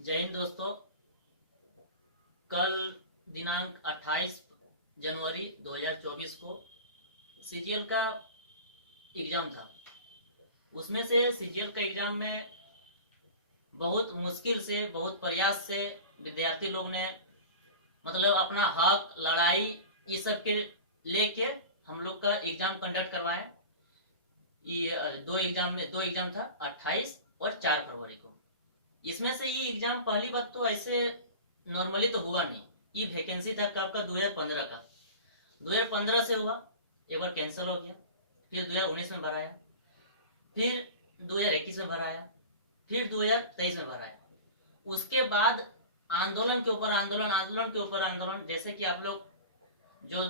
जय हिंद दोस्तों। कल दिनांक 28 जनवरी 2024 को सीजीएल का एग्ज़ाम था। उसमें से सीजीएल का एग्ज़ाम में बहुत मुश्किल से, बहुत प्रयास से विद्यार्थी लोग ने मतलब अपना हक, लड़ाई ये सब के लेके हम लोग का एग्ज़ाम कंडक्ट करवाए। ये दो एग्ज़ाम था, 28 और 4 फरवरी को। इसमें से ये एग्ज़ाम पहली बात तो ऐसे नॉर्मली तो हुआ नहीं। ये वैकेंसी था कब का? 2015 का। 2015 से हुआ, एक बार कैंसिल हो गया, फिर 2019 में भराया, फिर 2021 में भराया, फिर 2023 में भराया। उसके बाद आंदोलन के ऊपर आंदोलन, आंदोलन के ऊपर आंदोलन। जैसे कि आप लोग जो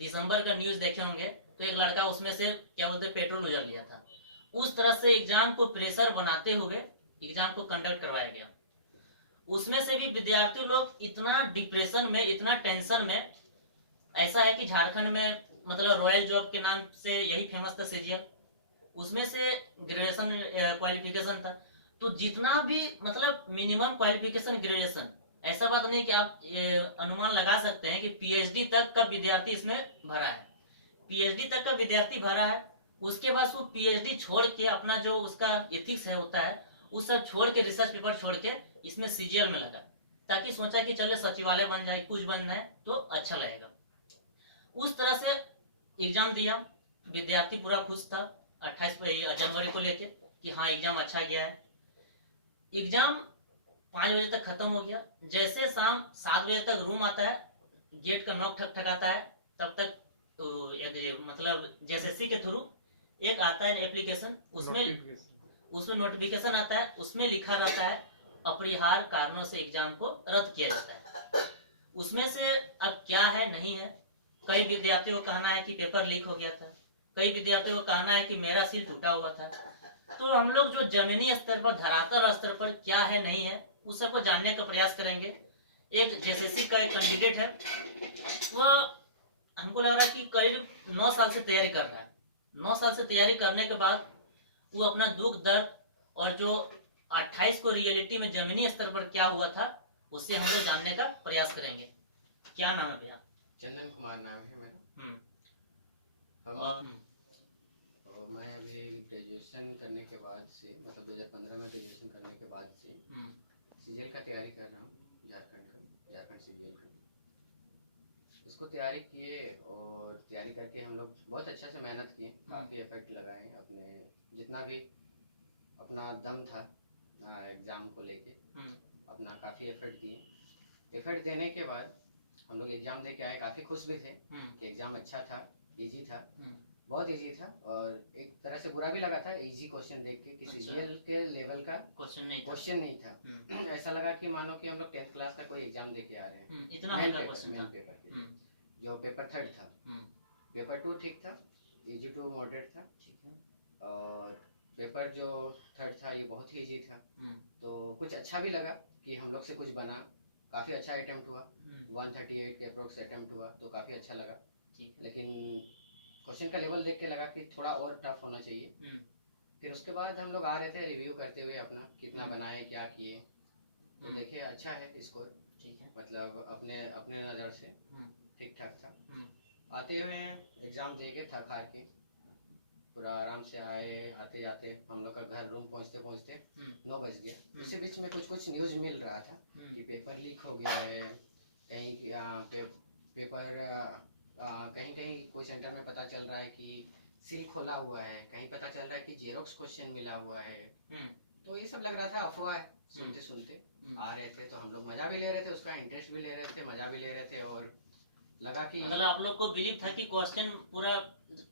दिसंबर का न्यूज देखे होंगे तो एक लड़का उसमें से क्या बोलते पेट्रोल उजर लिया था। उस तरह से एग्जाम को प्रेशर बनाते हुए एग्जाम को कंडक्ट करवाया गया। उसमें से भी विद्यार्थी लोग इतना डिप्रेशन में, इतना टेंशन में। ऐसा है कि झारखंड में मतलब रॉयल जॉब के नाम से यही फेमस था सीजीएल। उसमें से ग्रेजुएशन क्वालिफिकेशन था, तो जितना भी मतलब मिनिमम क्वालिफिकेशन ग्रेजुएशन। ऐसा बात नहीं कि आप अनुमान लगा सकते हैं कि पीएचडी तक का विद्यार्थी इसमें भरा है। पीएचडी तक का विद्यार्थी भरा है। उसके बाद वो पीएचडी छोड़ के अपना जो उसका एथिक्स है होता है, उस सब छोड़ के, रिसर्च पेपर छोड़ के इसमें सीजीएल में लगा, ताकि सोचा कि चले सचिवालय बन जाए, कुछ बन जाए तो अच्छा लगेगा। उस तरह से एग्जाम दिया, विद्यार्थी पूरा खुश था 28 जनवरी को लेके कि हाँ एग्जाम अच्छा गया है। एग्जाम 5 बजे तक खत्म हो गया। जैसे शाम 7 बजे तक रूम आता है, गेट का नॉक ठक ठकाता है, तब तक तो मतलब जेएसएससी के थ्रू एक आता है एप्लीकेशन, उसमें नोटिफिकेशन आता है। उसमें लिखा रहता है अपरिहार्य कारणों से एग्जाम को रद्द किया जाता है। उसमें से अब क्या है नहीं है, कई विद्यार्थियों को कहना है कि पेपर लीक हो गया था, कई विद्यार्थियों को कहना है कि मेरा सील टूटा हुआ था। तो हम लोग जो जमीनी स्तर पर, धरातल स्तर पर क्या है नहीं है, उस सबको जानने का प्रयास करेंगे। एक जेएसएससी का एक कैंडिडेट है, वह हमको लग रहा है कि करीब 9 साल से तैयारी कर रहा है। 9 साल से तैयारी करने के बाद वो अपना दुख दर्द और जो 28 को रियलिटी में जमीनी स्तर पर क्या हुआ था, उससे हम लोग जानने का प्रयास करेंगे। क्या नाम है भैया? चंदन कुमार नाम है मेरा। और मैं अभी ग्रेजुएशन करने के बाद से, मतलब 2015 में ग्रेजुएशन करने के बाद से सीजीएल का तैयारी कर रहा हूँ। झारखंड सीजीएल का इसको तैयारी किए, और तैयारी करके हम लोग बहुत अच्छा से मेहनत किए, काफ़ी एफर्ट लगाए, अपने जितना भी अपना दम था एग्ज़ाम को लेके अपना काफ़ी एफर्ट दिए। एफर्ट देने के बाद हम लोग एग्ज़ाम दे के आए, काफ़ी खुश भी थे कि एग्ज़ाम अच्छा था, इजी था, बहुत इजी था। और एक तरह से बुरा भी लगा था इजी क्वेश्चन देख के कि सीजीएल के लेवल का क्वेश्चन नहीं था। ऐसा लगा कि मानो कि हम लोग 10th क्लास का कोई एग्जाम दे के आ रहे हैं। इतना मेन पेपर के जो पेपर 3rd था, पेपर 2 ठीक था, इजी टू मॉडरेट था, और पेपर जो 3rd था ये बहुत ही इजी था। तो कुछ अच्छा भी लगा कि हम लोग से कुछ बना, काफ़ी अच्छा अटेम्प्ट हुआ, 138 के अप्रोक्स अटेम्प्ट हुआ, तो काफ़ी अच्छा लगा। लेकिन क्वेश्चन का लेवल देख के लगा कि थोड़ा और टफ होना चाहिए। फिर उसके बाद हम लोग आ रहे थे रिव्यू करते हुए अपना कितना बनाए, क्या किए, तो देखिए अच्छा है स्कोर, मतलब अपने अपने नज़र से ठीक ठाक था। आते हुए एग्ज़ाम दे के थक हार के पूरा आराम से आए। आते जाते हम लोग का घर रूम पहुँचते पहुँचते 9 बज गए। उसी बीच में कुछ न्यूज़ मिल रहा था कि पेपर लीक हो गया है, कहीं पेपर कहीं कहीं कोई सेंटर में पता चल रहा है कि सील खोला हुआ है, कहीं पता चल रहा है कि जेरोक्स क्वेश्चन मिला हुआ है। तो ये सब लग रहा था अफवाह है। सुनते सुनते आ रहे थे, तो हम लोग मजा भी ले रहे थे, उसका इंटरेस्ट भी ले रहे थे, मजा भी ले रहे थे, और लगा कि मतलब आप लोग को बिलीव था कि क्वेश्चन पूरा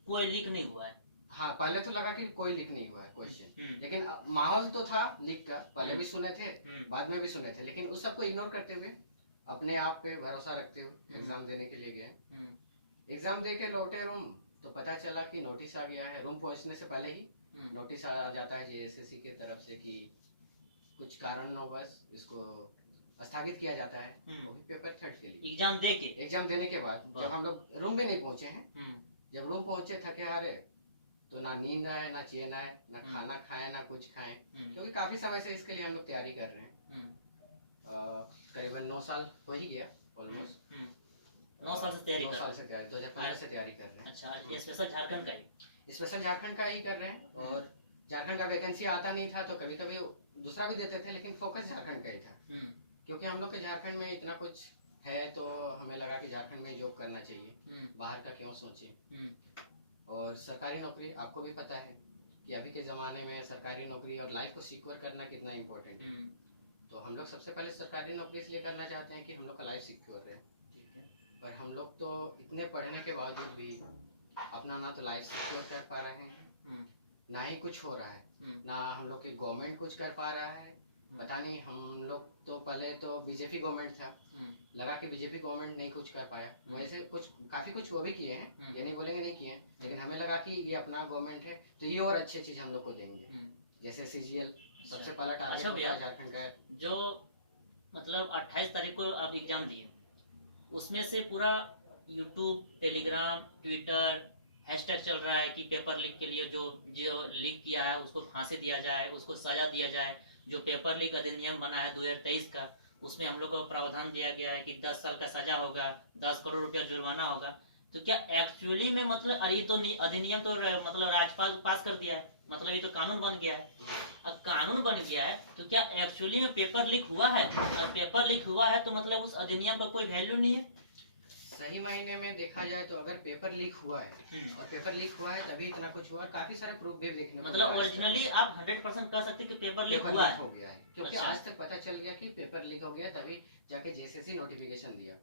कोई लीक नहीं हुआ है। हाँ, पहले तो लगा कि कोई लीक नहीं हुआ है क्वेश्चन, लेकिन माहौल तो था लीक का, पहले भी सुने थे, बाद में भी सुने थे, लेकिन उस सबको इग्नोर करते हुए अपने आप पे भरोसा रखते हुए एग्जाम देने के लिए गए। एग्जाम दे के लौटे रूम, तो पता चला कि नोटिस आ गया है। रूम पहुंचने से पहले ही नोटिस आ जाता है जेएसएससी के तरफ से कि कुछ कारणवश इसको स्थगित किया जाता है, वो भी पेपर 3rd के लिए। एग्जाम देने के बाद जब हम लोग रूम भी नहीं पहुंचे हैं, जब रूम पहुंचे थके हारे, तो ना नींद आए, ना चैन आए, ना खाना खाए, ना कुछ खाएं, क्योंकि काफी समय से इसके लिए हम लोग तैयारी कर रहे हैं। करीबन 9 साल हो ही गया ऑलमोस्ट। 9 साल से तैयारी 9 कर साल रहे से तैयारी 2015 से तैयारी कर रहे हैं। अच्छा, ये स्पेशल झारखंड का ही? स्पेशल झारखंड का ही कर रहे हैं, और झारखंड का वैकेंसी आता नहीं था तो कभी कभी दूसरा भी देते थे, लेकिन फोकस झारखंड का ही था। क्योंकि हम लोग के झारखंड में इतना कुछ है तो हमें लगा कि झारखंड में जॉब करना चाहिए, बाहर का क्यों सोचे। और सरकारी नौकरी आपको भी पता है कि अभी के ज़माने में सरकारी नौकरी और लाइफ को सिक्योर करना कितना इम्पोर्टेंट है। तो हम लोग सबसे पहले सरकारी नौकरी इसलिए करना चाहते हैं कि हम लोग का लाइफ सिक्योर रहे। पर हम लोग तो इतने पढ़ने के बावजूद भी अपना ना तो लाइफ सिक्योर कर पा रहे हैं, ना ही कुछ हो रहा है, ना हम लोग के गवर्नमेंट कुछ कर पा रहा है। पता नहीं, हम लोग तो पहले तो बीजेपी गवर्नमेंट था, लगा कि बीजेपी गवर्नमेंट नहीं कुछ कर पाया। वैसे काफी कुछ वो भी किए हैं, ये नहीं बोलेंगे नहीं किए, लेकिन हमें लगा कि ये अपना गवर्नमेंट है तो ये और अच्छी चीज हम लोग को देंगे। जैसे सीजीएल सबसे पहला टारगेट झारखंड का। जो मतलब 28 तारीख को आप एग्जाम दिए, उसमें से पूरा यूट्यूब, टेलीग्राम, ट्विटर हैशटैग चल रहा है कि पेपर लीक के लिए जो लीक किया है उसको फांसी दिया जाए, उसको सजा दिया जाए। जो पेपर लीक अधिनियम बना है 2023 का, उसमें हम लोग को प्रावधान दिया गया है कि 10 साल का सजा होगा, 10 करोड़ रुपया जुर्माना होगा। तो क्या एक्चुअली में मतलब ये तो अधिनियम तो मतलब राज्यपाल पास कर दिया है, मतलब ये तो कानून बन गया है। अब कानून बन गया है तो क्या एक्चुअली में पेपर लीक हुआ है? और पेपर लीक हुआ है तो मतलब उस अधिनियम का कोई वैल्यू नहीं है। सही मायने में देखा जाए तो अगर पेपर लीक हुआ है और पेपर लीक हुआ है तभी इतना कुछ हुआ, काफी सारे प्रूफ भी देखने को मतलब ओरिजिनली आप 100% कह सकते हैं कि पेपर लीक हुआ है। हो गया है, क्योंकि अच्छा। आज तक पता चल गया कि पेपर लीक हो गया, तभी जाके जेसीसी नोटिफिकेशन दिया।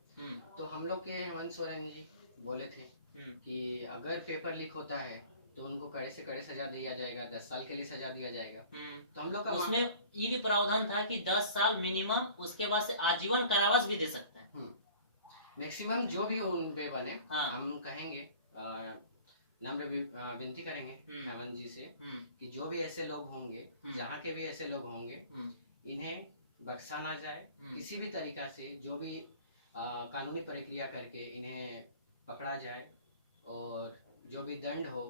तो हम लोग के हेमंत सोरेन जी बोले थे कि अगर पेपर लीक होता है तो उनको कड़े से कड़े सजा दिया जाएगा, 10 साल के लिए सजा दिया जाएगा। तो हम लोग का उसमें ये भी प्रावधान था कि 10 साल मिनिमम, उसके बाद से आजीवन कारावास भी दे सकते हैं। मैक्सिमम जो भी उन पे बने। हाँ। हम कहेंगे, नम्र विनती करेंगे हेमंत जी से कि जो भी ऐसे लोग होंगे, जहाँ के भी ऐसे लोग होंगे, इन्हें बख्शा ना जाए किसी भी तरीका से। जो भी कानूनी प्रक्रिया करके इन्हें पकड़ा जाए और जो भी दंड हो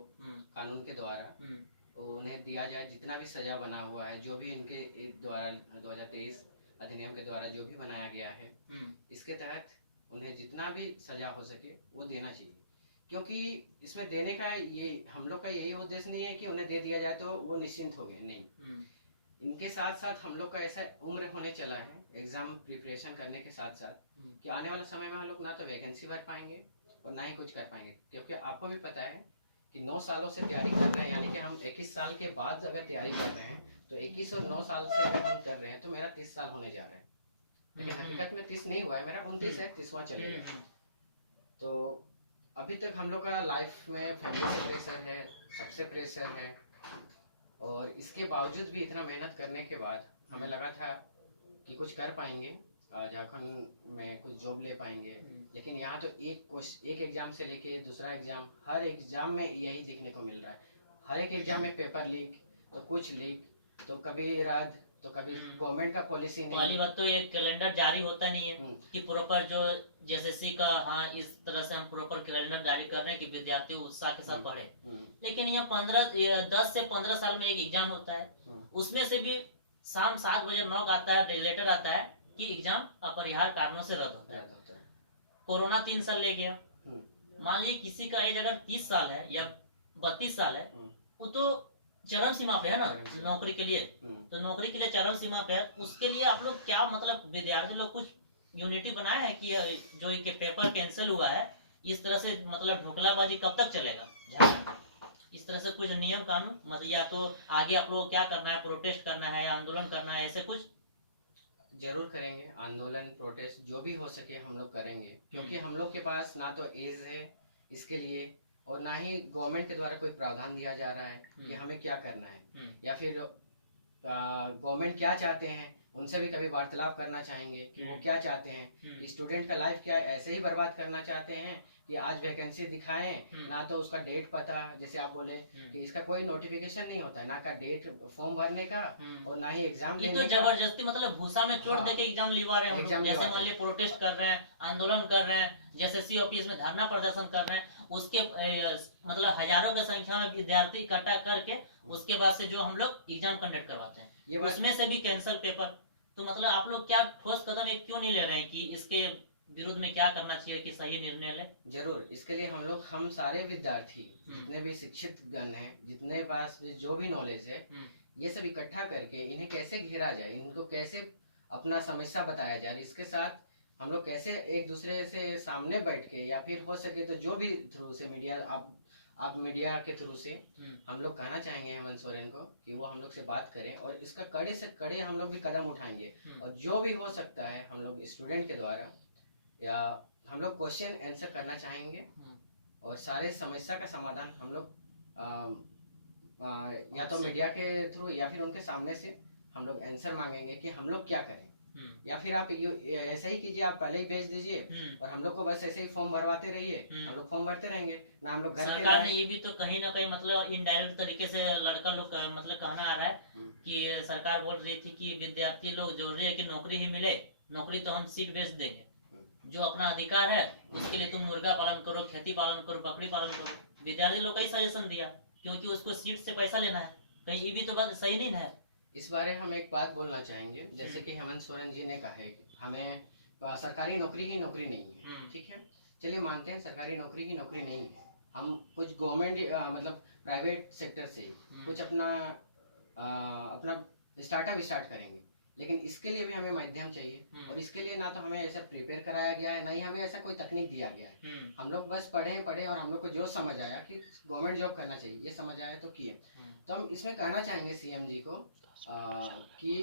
कानून के द्वारा उन्हें दिया जाए। जितना भी सजा बना हुआ है, जो भी इनके द्वारा 2023 अधिनियम के द्वारा जो भी बनाया गया है, इसके तहत उन्हें जितना भी सजा हो सके वो देना चाहिए। क्योंकि इसमें देने का ये हम लोग का यही उद्देश्य नहीं है कि उन्हें दे दिया जाए तो वो निश्चिंत हो गए, नहीं। इनके साथ साथ हम लोग का ऐसा उम्र होने चला है एग्जाम प्रिपरेशन करने के साथ साथ कि आने वाले समय में हम लोग ना तो वैकेंसी भर पाएंगे और ना ही कुछ कर पाएंगे। क्योंकि आपको भी पता है कि 9 सालों से तैयारी कर रहे हैं, यानी कि हम 21 साल के बाद अगर तैयारी कर रहे हैं तो 21 और 9 साल से अगर हम कर रहे हैं तो मेरा 30 साल होने जा रहा है। लेकिन हकीकत में 30 नहीं हुआ है, मेरा 29 है, 30वां चलेगा। तो अभी तक हम लोग का लाइफ में फैमिली से प्रेशर है, सबसे प्रेशर है, और इसके बावजूद भी इतना मेहनत करने के बाद हमें लगा था कि कुछ कर पाएंगे, झारखंड में कुछ जॉब ले पाएंगे। लेकिन यहाँ तो एक एग्जाम से लेके दूसरा एग्जाम, हर एग्जाम में यही देखने को मिल रहा है। हर एक एग्जाम में पेपर लीक, तो कुछ लीक, तो कभी रद्द, तो कभी गवर्नमेंट का पॉलिसी नहीं। पहली बात तो एक कैलेंडर जारी होता नहीं है कि प्रॉपर जो जेएसएससी का, हाँ इस तरह से हम प्रॉपर कैलेंडर जारी कर रहे हैं कि विद्यार्थी उत्साह के साथ पढ़े। लेकिन यहाँ 10 से 15 साल में एक एग्जाम होता है, उसमें से भी शाम 7 बजे 9 आता है, लेटर आता है कि एग्जाम अपरिहार्य कारणों से रद्द होता है। कोरोना 3 साल ले गया। मान लीजिए किसी का एज अगर 30 साल है या 32 साल है, वो तो चरम सीमा पे है ना नौकरी के लिए। तो नौकरी के लिए चरम सीमा पे है, उसके लिए आप लोग क्या मतलब विद्यार्थी लोग कुछ यूनिटी बनाया है कि जो ये पेपर कैंसिल हुआ है, इस तरह से मतलब ढोकलाबाजी कब तक चलेगा? इस तरह से कुछ नियम कानून मतलब, या तो आगे आप लोग क्या करना है, प्रोटेस्ट करना है या आंदोलन करना है, ऐसे कुछ? जरूर करेंगे आंदोलन, प्रोटेस्ट, जो भी हो सके हम लोग करेंगे। क्योंकि हम लोग के पास ना तो एज है इसके लिए, और ना ही गवर्नमेंट के द्वारा कोई प्रावधान दिया जा रहा है कि हमें क्या करना है, या फिर गवर्नमेंट क्या चाहते हैं उनसे भी कभी वार्तालाप करना चाहेंगे कि वो क्या चाहते हैं। स्टूडेंट का लाइफ क्या ऐसे ही बर्बाद करना चाहते हैं कि आज वैकेंसी दिखाएं, ना तो उसका डेट पता, जैसे आप बोले कि इसका कोई नोटिफिकेशन नहीं होता है, ना का डेट फॉर्म भरने का और ना ही एग्जाम देने का। तो जबरदस्ती मतलब भूसा में चोट देके एग्जाम लिवा रहे हैं। जैसे मान लीजिए प्रोटेस्ट कर रहे हैं, आंदोलन कर रहे हैं, जेएसएससी ऑफिस में धरना प्रदर्शन कर रहे हैं, उसके मतलब हजारों की संख्या में विद्यार्थी इकट्ठा करके उसके बाद से जो हम लोग एग्जाम कंडक्ट करवाते हैं, उसमें से भी कैंसल पेपर। तो मतलब आप लोग क्या ठोस कदम एक क्यों नहीं ले रहे हैं कि इसके विरुद्ध में क्या करना चाहिए कि सही निर्णय ले? जरूर, इसके लिए हम सारे विद्यार्थी, जितने भी शिक्षित गण हैं, जितने पास जो भी नॉलेज है, ये सब इकट्ठा करके इन्हें कैसे घेरा जाए, इनको कैसे अपना समस्या बताया जाए, इसके साथ हम लोग कैसे एक दूसरे से सामने बैठ के या फिर हो सके तो जो भी थ्रू से मीडिया, आप मीडिया के थ्रू से हम लोग कहना चाहेंगे हेमंत सोरेन को कि वो हम लोग से बात करें और इसका कड़े से कड़े हम लोग भी कदम उठाएंगे। और जो भी हो सकता है हम लोग स्टूडेंट के द्वारा या हम लोग क्वेश्चन आंसर करना चाहेंगे और सारे समस्या का समाधान हम लोग या तो मीडिया के थ्रू या फिर उनके सामने से हम लोग आंसर मांगेंगे कि हम लोग क्या करें। या फिर आप ऐसा ही कीजिए, आप पहले ही भेज दीजिए और हम लोग को बस ऐसे ही फॉर्म भरवाते रहिए, हम लोग फॉर्म भरते रहेंगे ना। हम लोग सरकार ने ये भी तो कहीं ना कहीं मतलब इनडायरेक्ट तरीके से लड़का लोग मतलब कहना आ रहा है कि सरकार बोल रही थी कि विद्यार्थी लोग जोड़ रही है कि नौकरी ही मिले, नौकरी तो हम सीट बेच देंगे, जो अपना अधिकार है उसके लिए तुम मुर्गा पालन करो, खेती पालन करो, बकरी पालन करो। विद्यार्थी लोग का ही सजेशन दिया क्योंकि उसको सीट से पैसा लेना है, कहीं ये भी तो बात सही नहीं है। इस बारे हम एक बात बोलना चाहेंगे, जैसे कि हेमंत सोरेन जी ने कहा है हमें सरकारी नौकरी ही नौकरी नहीं है, ठीक है, चलिए मानते हैं सरकारी नौकरी ही नौकरी नहीं है, हम कुछ गवर्नमेंट मतलब प्राइवेट सेक्टर से कुछ अपना स्टार्टअप स्टार्ट करेंगे, लेकिन इसके लिए भी हमें माध्यम चाहिए और इसके लिए ना तो हमें ऐसा प्रिपेयर कराया गया है, ना ही हमें ऐसा कोई तकनीक दिया गया है। हम लोग बस पढ़े और हम लोग को जो समझ आया कि गवर्नमेंट जॉब करना चाहिए, ये समझ आया तो किए। तो हम इसमें कहना चाहेंगे सीएम जी को कि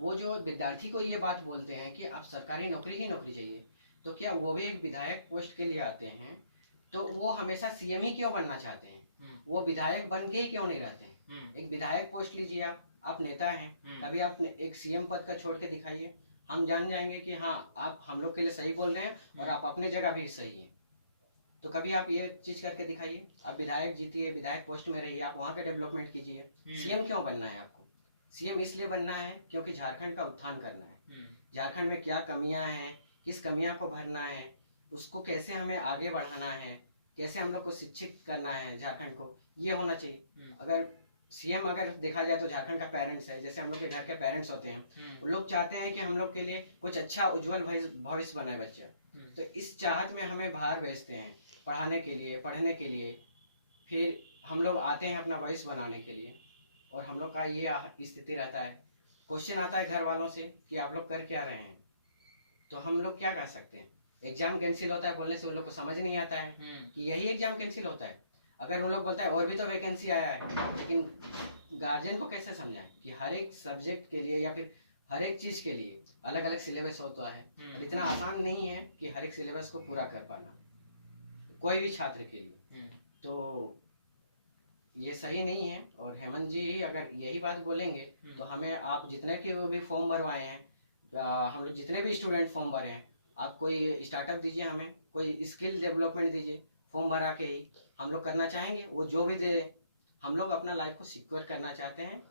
वो जो विद्यार्थी को ये बात बोलते हैं कि आप सरकारी नौकरी ही नौकरी चाहिए, तो क्या वो भी एक विधायक पोस्ट के लिए आते हैं, तो वो हमेशा सीएम ही क्यों बनना चाहते हैं, वो विधायक बन के ही क्यों नहीं रहते हैं। एक विधायक पोस्ट लीजिए, आप नेता हैं, कभी आप एक सीएम पद का छोड़ के दिखाइए, हम जान जाएंगे कि हाँ आप हम लोग के लिए सही बोल रहे हैं और आप अपने जगह भी सही है। तो कभी आप ये चीज करके दिखाइए, आप विधायक जीतिए, विधायक पोस्ट में रहिए, आप वहाँ का डेवलपमेंट कीजिए। सीएम क्यों बनना है आपको? सीएम इसलिए बनना है क्योंकि झारखंड का उत्थान करना है, झारखंड में क्या कमियां हैं, किस कमियां को भरना है, उसको कैसे हमें आगे बढ़ाना है, कैसे हम लोग को शिक्षित करना है झारखंड को, ये होना चाहिए। अगर सीएम अगर देखा जाए तो झारखंड का पेरेंट्स है, जैसे हम लोग के घर के पेरेंट्स होते हैं, वो लोग चाहते हैं कि हम लोग के लिए कुछ अच्छा उज्जवल भविष्य बनाए बच्चा, तो इस चाहत में हमें बाहर भेजते हैं पढ़ाने के लिए, पढ़ने के लिए, फिर हम लोग आते हैं अपना भविष्य बनाने के लिए और हम लोग का ये स्थिति रहता है। क्वेश्चन आता है घर वालों से कि आप लोग कर क्या रहे हैं, तो हम लोग क्या कर सकते हैं? एग्जाम कैंसिल होता है बोलने से उन लोग को समझ नहीं आता है कि यही एग्जाम कैंसिल होता है। अगर उन लोग बोलता है और भी तो वैकेंसी आया है, लेकिन गार्जियन को कैसे समझाएं कि हर एक सब्जेक्ट के लिए या फिर हर एक चीज के लिए अलग अलग सिलेबस होता है और इतना आसान नहीं है कि हर एक सिलेबस को पूरा कर पाना कोई भी छात्र के लिए। तो ये सही नहीं है और हेमंत जी अगर यही बात बोलेंगे तो हमें, आप जितने के भी फॉर्म भरवाए हैं, हम लोग जितने भी स्टूडेंट फॉर्म भरे हैं, आप कोई स्टार्टअप दीजिए, हमें कोई स्किल डेवलपमेंट दीजिए, फॉर्म भरा के ही हम लोग करना चाहेंगे, वो जो भी दे। हम लोग अपना लाइफ को सिक्योर करना चाहते हैं,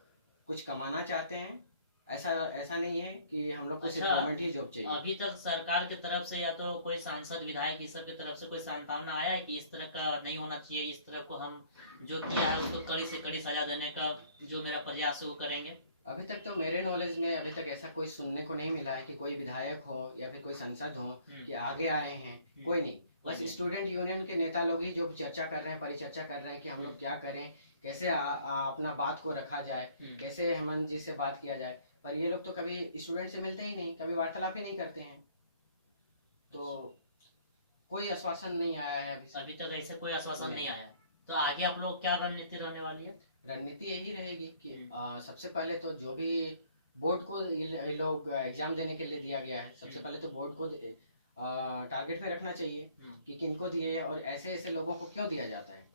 कुछ कमाना चाहते हैं, ऐसा नहीं है कि हम लोग को सिर्फ गवर्नमेंट ही जॉब चाहिए। अभी तक सरकार की तरफ से या तो कोई सांसद विधायक इस सब की तरफ से कोई सांत्वना आया है कि इस तरह का नहीं होना चाहिए, इस तरह को हम जो किया है उसको कड़ी से कड़ी सजा देने का जो मेरा प्रयास है वो करेंगे? अभी तक तो मेरे नॉलेज में अभी तक ऐसा कोई सुनने को नहीं मिला है कि कोई विधायक हो या फिर कोई सांसद हो कि आगे आए हैं, कोई नहीं। बस स्टूडेंट यूनियन के नेता लोग ही जो चर्चा कर रहे हैं, परिचर्चा कर रहे हैं कि हम लोग क्या करें, कैसे अपना बात को रखा जाए, कैसे हेमंत जी से बात किया जाए, पर ये लोग तो कभी स्टूडेंट से मिलते ही नहीं, कभी वार्तालाप ही नहीं करते हैं, तो कोई आश्वासन नहीं आया है अभी तक ऐसे कोई आश्वासन नहीं आया। तो आगे आप लोग क्या रणनीति रहने वाली है? रणनीति यही रहेगी कि सबसे पहले तो जो भी बोर्ड को ये लोग एग्जाम देने के लिए दिया गया है, सबसे पहले तो बोर्ड को टारगेट पे रखना चाहिए कि किनको दिए और ऐसे ऐसे लोगों को क्यों दिया जाता है।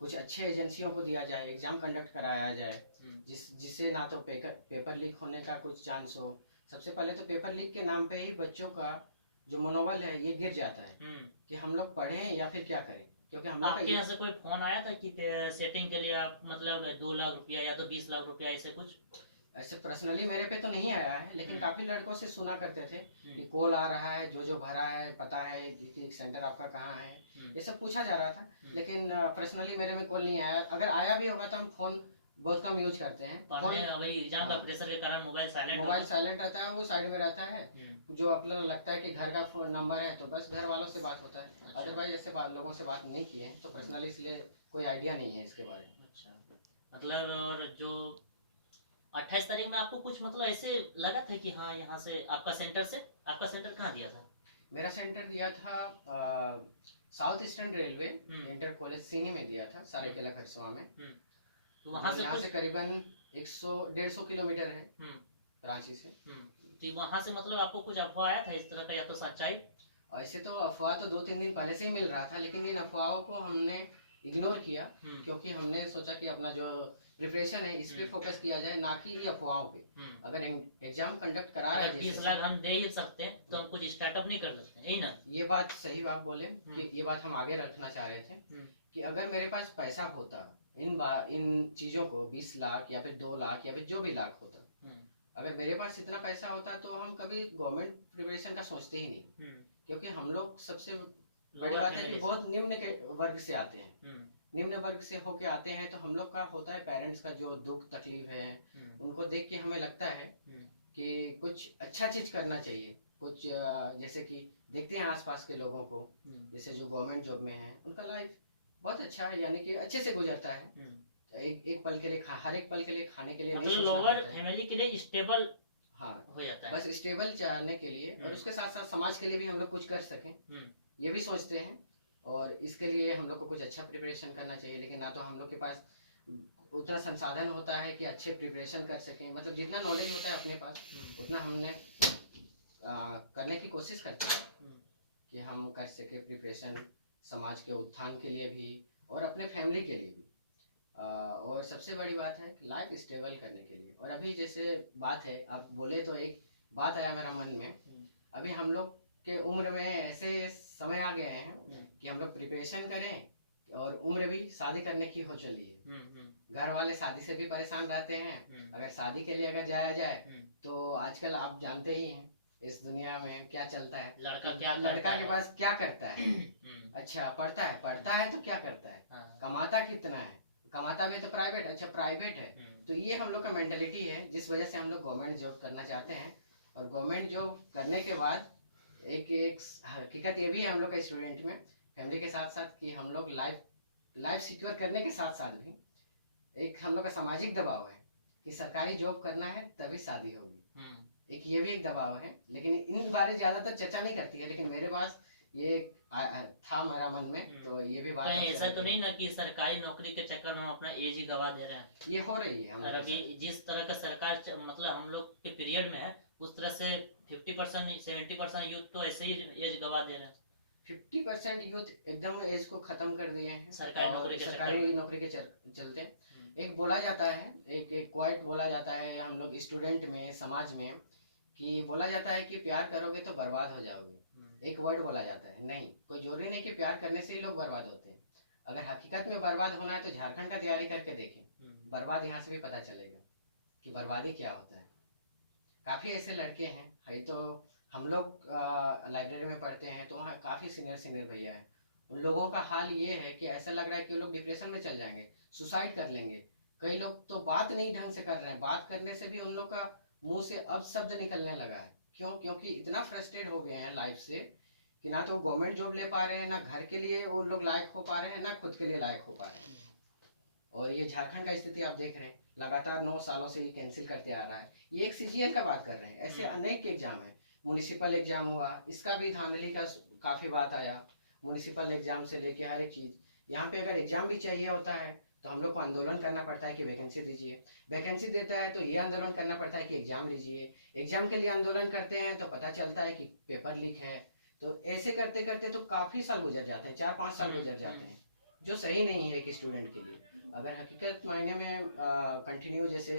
कुछ अच्छे एजेंसियों को दिया जाए, एग्जाम कंडक्ट कराया जाए जिससे ना तो पेपर लीक होने का कुछ चांस हो। सबसे पहले तो पेपर लीक के नाम पे ही बच्चों का जो मनोबल है ये गिर जाता है कि हम लोग पढ़ें या फिर क्या करें। क्योंकि हम आपके यहाँ से कोई फोन आया था कि सेटिंग के लिए आप मतलब 2 लाख रुपया या तो 20 लाख रुपया ऐसे कुछ? ऐसे पर्सनली मेरे पे तो नहीं आया है, लेकिन काफी लड़कों से सुना करते थे कि कॉल आ रहा है, जो भरा है पता है कि सेंटर आपका कहाँ है, ये सब पूछा जा रहा था, लेकिन पर्सनली मेरे में कॉल नहीं आया। अगर आया भी होगा तो हम फोन बहुत कम यूज करते हैं। पढ़ने भाई एग्जाम का प्रेशर के कारण मोबाइल साइलेंट रहता है, वो साइड में रहता है। जो अपना लगता है कि घर का फोन नंबर है तो बस घर वालों से बात होता है। अच्छा। अदरवाइज ऐसे लोगों से बात नहीं किए तो पर्सनली इसलिए कोई आइडिया नहीं है इसके बारे में। अच्छा, मतलब और जो 28 तारीख में आपको कुछ मतलब ऐसे लगा था कि हाँ यहाँ से आपका सेंटर कहाँ दिया था? मेरा सेंटर दिया था South Eastern Railway inter college Sini में दिया था, सरायकेला खरसवा में। तो वहाँ से से करीबन 100-150 किलोमीटर है रांची से। तो वहाँ से मतलब आपको कुछ अफवाह आया था इस तरह का या तो सच्चाई? ऐसे तो अफवाह तो 2-3 दिन पहले से ही मिल रहा था, लेकिन इन अफवाहों को हमने इग्नोर किया क्योंकि हमने सोचा कि अपना जो प्रिपरेशन है इस पे फोकस किया जाए, ना कि ये अफवाहों पे। अगर एग्जाम कंडक्ट करा रहे हैं 20 लाख हम दे ही सकते हैं तो हम कुछ स्टार्टअप नहीं कर सकते, यही ना? ये बात सही बात बोले कि ये बात हम आगे रखना चाह रहे थे कि अगर मेरे पास पैसा होता इन चीजों को 20 लाख या फिर 2 लाख या फिर जो भी लाख होता, अगर मेरे पास इतना पैसा होता तो हम कभी गवर्नमेंट प्रिपरेशन का सोचते ही नहीं। क्योंकि हम लोग सबसे बड़ी बात है कि बहुत निम्न के वर्ग से आते हैं। निम्न वर्ग से होके आते हैं तो हम लोग का होता है पेरेंट्स का जो दुख तकलीफ है उनको देख के हमें लगता है कि कुछ अच्छा चीज करना चाहिए। कुछ जैसे कि देखते हैं आसपास के लोगों को, जैसे जो गवर्नमेंट जॉब में है उनका लाइफ बहुत अच्छा है, यानी कि अच्छे से गुजरता है। एक पल के लिए हर एक पल के लिए खाने के लिए मतलब लोअर फैमिली के लिए स्टेबल हो जाता है, बस स्टेबल चाहने के लिए, और उसके साथ साथ समाज के लिए भी हम लोग कुछ कर सकें ये भी सोचते हैं। और इसके लिए हम लोग को कुछ अच्छा प्रिपरेशन करना चाहिए, लेकिन ना तो हम लोग के पास उतना संसाधन होता है कि अच्छे प्रिपरेशन कर सकें। मतलब जितना नॉलेज होता है अपने पास उतना हमने करने की कोशिश करते हैं कि हम कर सके प्रिपरेशन समाज के उत्थान के लिए भी और अपने फैमिली के लिए भी। और सबसे बड़ी बात है कि लाइफ स्टेबल करने के लिए। और अभी जैसे बात है, आप बोले तो एक बात आया मेरा मन में, अभी हम लोग के उम्र में ऐसे समय आ गए हैं कि हम लोग प्रिपरेशन करें और उम्र भी शादी करने की हो चली है। घर वाले शादी से भी परेशान रहते हैं। अगर शादी के लिए अगर जाया जाए तो आजकल आप जानते ही हैं इस दुनिया में क्या चलता है, लड़का के पास क्या करता है। अच्छा पढ़ता है तो क्या करता है, कमाता कितना है, कमाता भी तो प्राइवेट, अच्छा प्राइवेट है। तो ये हम लोग का मेंटेलिटी है जिस वजह से हम लोग गवर्नमेंट जॉब करना चाहते हैं। और गवर्नमेंट जॉब करने के बाद एक हकीकत ये भी है हम लोग का स्टूडेंट में फैमिली के साथ साथ कि हम लोग लाइफ सिक्योर करने के साथ साथ भी एक हम लोग का सामाजिक दबाव है कि सरकारी जॉब करना है तभी शादी होगी। एक ये भी एक दबाव है, लेकिन इन बारे ज्यादातर चर्चा नहीं करती है, लेकिन मेरे पास ये था मेरा मन में, तो ये भी बात ऐसा तो नहीं ना कि सरकारी नौकरी के चक्कर में हम अपना एज ही गवा दे रहे हैं। ये हो रही है। और अभी जिस तरह का सरकार मतलब हम लोग के पीरियड में है उस तरह से 50% 70% यूथ तो ऐसे ही एज गवा दे रहे हैं। 50% यूथ एकदम एज को खत्म कर दिए हैं सरकारी नौकरी के चलते। एक बोला जाता है, एक क्वाइट बोला जाता है हम लोग स्टूडेंट में समाज में, कि बोला जाता है कि प्यार करोगे तो बर्बाद हो जाओगे। एक वर्ड बोला जाता है, नहीं कोई जरूरी नहीं कि प्यार करने से ही लोग बर्बाद होते हैं। अगर हकीकत में बर्बाद होना है तो झारखंड का तैयारी करके देखें, बर्बाद यहाँ से भी पता चलेगा कि बर्बादी क्या होता है। काफी ऐसे लड़के हैं, तो हम लोग लाइब्रेरी में पढ़ते हैं तो वहाँ काफी सीनियर भैया है, उन लोगों का हाल ये है कि ऐसा लग रहा है कि लोग डिप्रेशन में चल जाएंगे, सुसाइड कर लेंगे। कई लोग तो बात नहीं ढंग से कर रहे हैं, बात करने से भी उन लोग का मुंह से अपशब्द निकलने लगा है। क्यों? क्योंकि इतना फ्रस्ट्रेट हो गए हैं लाइफ से कि ना तो गवर्नमेंट जॉब ले पा रहे हैं, ना घर के लिए वो लोग लायक हो पा रहे हैं, ना खुद के लिए लायक हो पा रहे हैं। और ये झारखंड का स्थिति आप देख रहे हैं, लगातार 9 सालों से ये कैंसिल करते आ रहा है। ये एक सीजीएल का बात कर रहे हैं, ऐसे अनेक एग्जाम है। म्युनिसिपल एग्जाम हुआ, इसका भी धांधली का काफी बात आया। म्युनिसिपल एग्जाम से लेके हर एक चीज, यहाँ पे अगर एग्जाम भी चाहिए होता है तो हम लोग को आंदोलन करना पड़ता है कि वैकेंसी दीजिए, वैकेंसी देता है तो ये आंदोलन करना पड़ता है कि एग्जाम लीजिए, एग्जाम के लिए आंदोलन करते हैं तो पता चलता है कि पेपर लीक है। तो ऐसे करते करते तो काफी साल गुजर जाते हैं, 4-5 साल गुजर जाते हैं, जो सही नहीं है एक स्टूडेंट के लिए। अगर हकीकत मायने में कंटिन्यू जैसे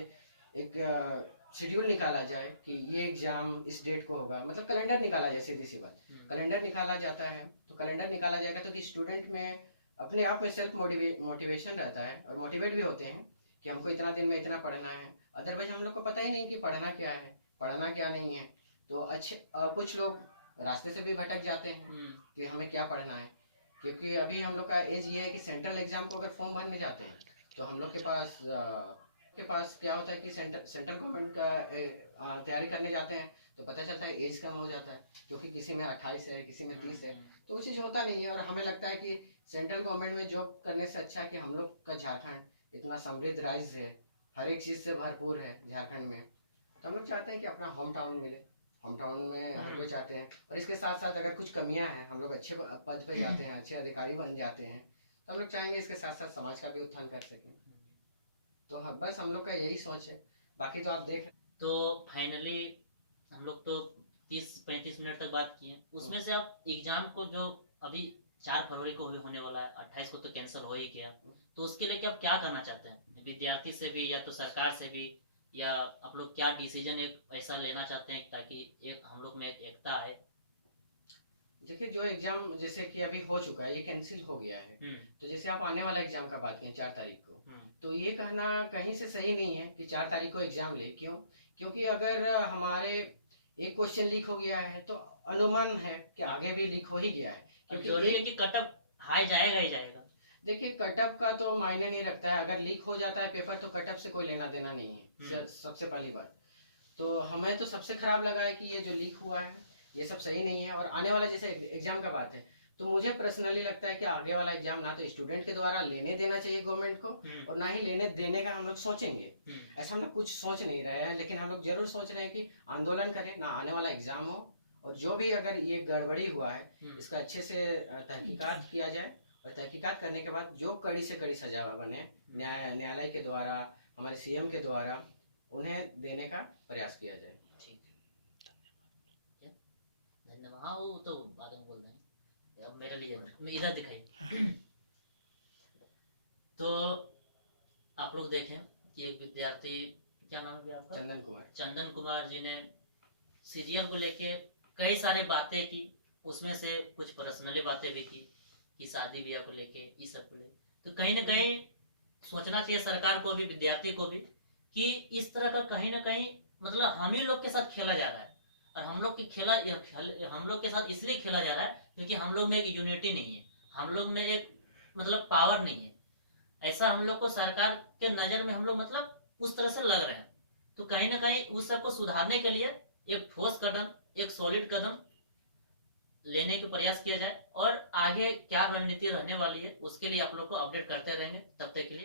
एक शेड्यूल निकाला जाए कि ये एग्जाम इस डेट को होगा, मतलब कैलेंडर निकाला जाए, सीधी सी बात, कैलेंडर निकाला जाता है तो कैलेंडर निकाला जाएगा तो कि स्टूडेंट में अपने आप में सेल्फ मोटिवेशन रहता है और मोटिवेट भी होते हैं कि हमको इतना दिन में इतना पढ़ना है। अदरवाइज हम लोग को पता ही नहीं कि पढ़ना क्या है, पढ़ना क्या नहीं है। तो अच्छे कुछ लोग रास्ते से भी भटक जाते हैं कि हमें क्या पढ़ना है। क्योंकि अभी हम लोग का एज ये है कि सेंट्रल एग्जाम को अगर फॉर्म भरने जाते हैं तो हम लोग के पास के पास क्या होता है कि सेंट्रल गवर्नमेंट का तैयारी करने जाते हैं तो पता चलता है एज कम हो जाता है, क्योंकि किसी में 28 है, किसी में 30 है, तो वो चीज होता नहीं है। और हमें लगता है कि सेंट्रल गवर्नमेंट में जॉब करने से अच्छा है कि हम लोग का झारखंड इतना समृद्ध राज्य है, हर एक चीज से भरपूर है झारखंड में, तो हम लोग चाहते हैं कि अपना होम टाउन मिले। होम टाउन में हर कोई चाहते हैं, और इसके साथ साथ अगर कुछ कमियां हैं, हम लोग अच्छे पद पे जाते हैं, अच्छे अधिकारी बन जाते हैं, तो हम लोग चाहेंगे इसके साथ साथ समाज का भी उत्थान कर सकें। तो बस हम लोग का यही सोच है, बाकी तो आप देख। तो फाइनली हम लोग तो 30-35 मिनट तक बात किए, उसमें से आप एग्जाम को जो अभी 4 फरवरी को होने वाला है, 28 को तो कैंसिल हो ही गया, तो उसके लिए आप क्या करना चाहते हैं विद्यार्थी से भी या तो सरकार से भी, या आप लोग क्या डिसीजन एक ऐसा लेना चाहते हैं ताकि एक हम लोग में एक एकता आए? देखिए जो एग्जाम जैसे कि अभी हो चुका है, ये कैंसिल हो गया है, तो जैसे आप आने वाला एग्जाम का बात करें 4 तारीख को, तो ये कहना कहीं से सही नहीं है कि 4 तारीख को एग्जाम ले। क्यों? क्योंकि अगर हमारे एक क्वेश्चन लीक हो गया है तो अनुमान है कि आगे भी लीक हो ही गया है, क्योंकि जरूरी है कि कटअप हाई जाएगा ही जाएगा। देखिए कटअप का तो मायने नहीं रखता है, अगर लीक हो जाता है पेपर तो कटअप से कोई लेना देना नहीं है, सबसे पहली बात। तो हमें तो सबसे खराब लगा है कि ये जो लीक हुआ है ये सब सही नहीं है। और आने वाला जैसे एग्जाम का बात है, तो मुझे पर्सनली लगता है कि आगे वाला एग्जाम ना तो स्टूडेंट के द्वारा लेने देना चाहिए गवर्नमेंट को, और ना ही लेने देने का हम लोग सोचेंगे। ऐसा हम लोग कुछ सोच नहीं रहे हैं, लेकिन हम लोग जरूर सोच रहे हैं कि आंदोलन करें, ना आने वाला एग्जाम हो, और जो भी अगर ये गड़बड़ी हुआ है इसका अच्छे से तहकीकात किया जाए, और तहकीकात करने के बाद जो कड़ी से कड़ी सजा बने न्यायालय के द्वारा, हमारे सीएम के द्वारा उन्हें देने का प्रयास किया जाए। ठीक है, धन्यवाद। हाँ वो तो बाद में बोलते हैं, अब मेरे लिए इधर दिखाइए। तो आप लोग देखें कि एक विद्यार्थी, क्या नाम है आपका? चंदन कुमार जी ने सीजीएल को लेके कई सारे बातें की, उसमें से कुछ पर्सनली बातें भी की कि शादी ब्याह को लेके, इस सब को लेके, तो कहीं ना कहीं सोचना चाहिए सरकार को भी, विद्यार्थी को भी, कि इस तरह का कहीं ना कहीं मतलब हम ही लोग के साथ खेला जा रहा है। और हम लोग के साथ इसलिए खेला जा रहा है क्योंकि हम लोग में एक यूनिटी नहीं है, हम लोग में एक मतलब पावर नहीं है, ऐसा हम लोग को सरकार के नजर में हम लोग मतलब उस तरह से लग रहे हैं। तो कहीं ना कहीं उस सब को सुधारने के लिए एक ठोस कदम, एक सॉलिड कदम लेने का प्रयास किया जाए, और आगे क्या रणनीति रहने वाली है उसके लिए आप लोग को अपडेट करते रहेंगे। तब तक के लिए